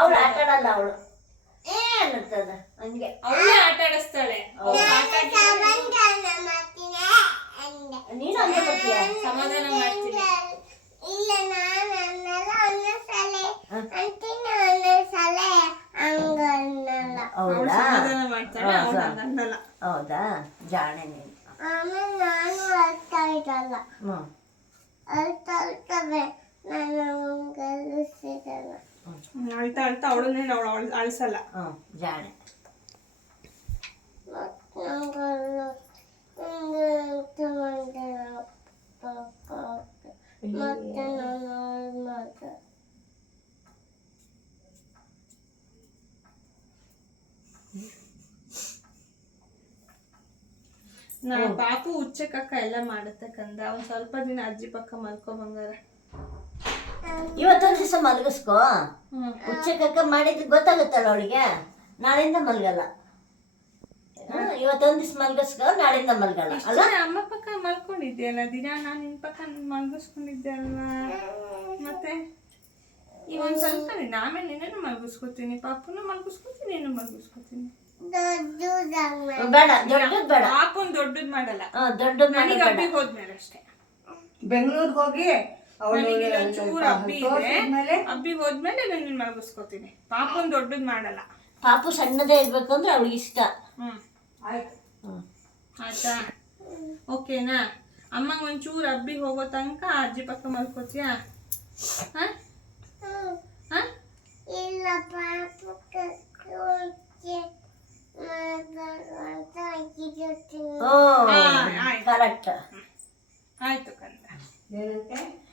ಅವಳು ಆಟ ಆಡಲ್ಲ. ಅವಳು ಏನಂತದ ಹಂಗೆ ಅವಳೇ ಆಟ ಆಡಿಸ್ತಾಳೆ. ನೀನು ಹಂಗೆ ಬರ್ತೀಯ. ಸಮಾಧಾನ ಮಾಡ್ತೀನಿ. ಹೌದಾ ಸಮಾಧಾನ ಮಾಡ್ತಾಳೆ. ಹೌದಾ ಜಾಣೆ ನೀನು. ಅಳ್ತಾ ಅಳ್ತಾ ಅವಳನ್ನೇ ಅವಳು ಅಳಿಸಲ್ಲ. ಜಾಣೆ. ಪಾಪು ಹುಚ್ಚಕ್ಕಕ್ಕ ಎಲ್ಲ ಮಾಡುತ್ತೆ ಕಂದ. ಒಂದ್ ಸ್ವಲ್ಪ ದಿನ ಅಜ್ಜಿ ಪಕ್ಕ ಮಲ್ಕೊ ಬಂಗಾರ. ಇವತ್ತೊಂದ್ ದಿವಸ ಮಲಗಿಸ್ಕೋ. ಹುಚ್ಚಕ್ಕ ಮಾಡಿದ್ ಗೊತ್ತಾಗುತ್ತಲ್ಲ ಅವಳಿಗೆ. ನಾಳೆಯಿಂದ ಮಲ್ಗಲ್ಲ. ಇವತ್ತೊಂದ್ ದಿವಸ ಮಲ್ಗಿಸ್ಕೋ, ನಾಳೆಯಿಂದ ಮಲ್ಗಲ್ಲ ಅಲ್ಲ. ಅಮ್ಮ ಪಕ್ಕ ಮಲ್ಕೊಂಡಿದ್ಯಲ್ಲ ದಿನ. ನಾನು ನಿನ್ ಪಕ್ಕ ಮಲ್ಗಿಸ್ಕೊಂಡಿದ್ದೆ ಅಲ್ವಾ. ಮತ್ತೆ ಇವೊಂದ್ ಸ್ವಲ್ಪ ದಿನ ಆಮೇಲೆ ನಿನ್ನನ್ನು ಮಲ್ಗಿಸ್ಕೊತೀನಿ, ಪಾಪುನು ಮಲ್ಗಿಸ್ಕೊತೀನಿ, ನೀನು ಮಲ್ಗಿಸ್ಕೊತೀನಿ. ಬೇಡ ದೊಡ್ಡದ್ ಬೇಡ. ಪಾಪುನ್ ದೊಡ್ಡದ್ ಮಾಡಲ್ಲ. ದೊಡ್ಡದ್ ನನಗೆ ಹಬ್ಬಿ ಹೋದ್ಮೇಲೆ ಅಷ್ಟೇ. ಬೆಂಗಳೂರಿಗೆ ಹೋಗಿ ಚೂರು ಹಬ್ಬಿ ಇದೆ. ಹಬ್ಬಿ ಹೋದ್ಮೇಲೆ ನಿನ್ನ ಮಲ್ಗಿಸ್ಕೊತೀನಿ. ಪಾಪುನ್ ದೊಡ್ಡದ್ ಮಾಡಲ್ಲ. ಪಾಪು ಸಣ್ಣದೇ ಇರ್ಬೇಕು ಅಂದ್ರೆ ಅವಳಿಗೆ ಇಷ್ಟ. ಆಯ್ತಾ, ಓಕೆನಾ? ಅಮ್ಮಂಗೆ ಒಂಚೂರು ಹಬ್ಬಿ ಹೋಗೋ ತನಕ ಅಜ್ಜಿ ಪಕ್ಕ ಮಲ್ಕೋತೀಯಾ? ಕರೆಕ್ಟ್. ಆಯ್ತು ಕಂದ.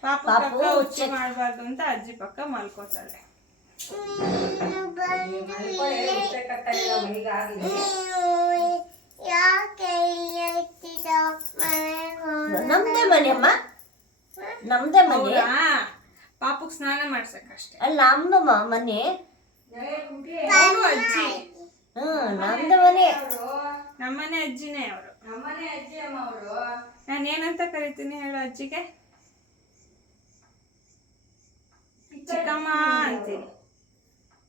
ಪಾಪು ಹುಚ್ಚೆ ಮಾಡಬಾರ್ದು ಅಂತ ಅಜ್ಜಿ ಪಕ್ಕ ಮಲ್ಕೋತಾಳೆ. ನಮ್ದೇ ಮನೆ ಅಮ್ಮ, ನಮ್ದೇ ಮನೆ. ಪಾಪುಗ್ ಸ್ನಾನ ಮಾಡ್ಸಕ್ಕಷ್ಟೇ. ಅಲ್ಲ ಅಮ್ಮಮ್ಮ ಮನೆ. ಅಜ್ಜಿ ನಮ್ದು ಮನೆ. ನಮ್ಮನೆ ಅಜ್ಜಿನೇ ಅವರು. ನಮ್ಮನೆ ಅಜ್ಜಿ ಅಮ್ಮ ಅವರು. ನಾನು ಏನಂತ ಕರಿತೀನಿ ಹೇಳು ಅಜ್ಜಿಗೆ? ಚಿಕ್ಕಮ್ಮ ಅಂತೀನಿ.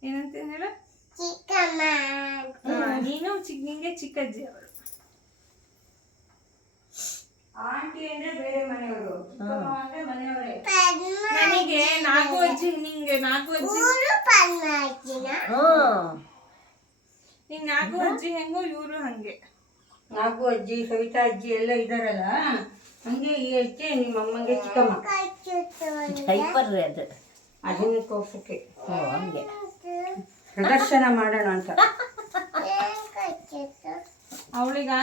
ಏನಂತೀನಿ ಹೇಳು? ನೀನು ನಿಂಗೆ ಚಿಕ್ಕಜ್ಜಿ ಅವರು. ಆಂಟಿ ಅಂದ್ರೆ ಬೇರೆ ಮನೆಯವರು, ಅಂದ್ರೆ ಮನೆಯವರೇ. ನನಗೆ ನಾಗು ಅಜ್ಜಿ, ನಿಂಗೆ ನಾಗು ಅಜ್ಜಿ. ನಿಂಗೆ ನಾಗು ಅಜ್ಜಿ ಹೆಂಗೋ ಇವರು ಹಂಗೆ. ನಾಗು ಅಜ್ಜಿ, ಸವಿತಾ ಅಜ್ಜಿ ಎಲ್ಲ ಇದಾರಲ್ಲ, ಹಂಗೆ ಈ ಅಜ್ಜಿ ನಿಮ್ಮ ಅಮ್ಮಂಗೆ ಚಿಕ್ಕಮ್ಮ. ಹೈಪರ್ ಅದು. ಅದನ್ನ ತೋರ್ಸಕ್ಕೆ ಹಂಗೆ ಪ್ರದರ್ಶನ ಮಾಡೋಣ ಅಂತ ಅವಳಿಗೆ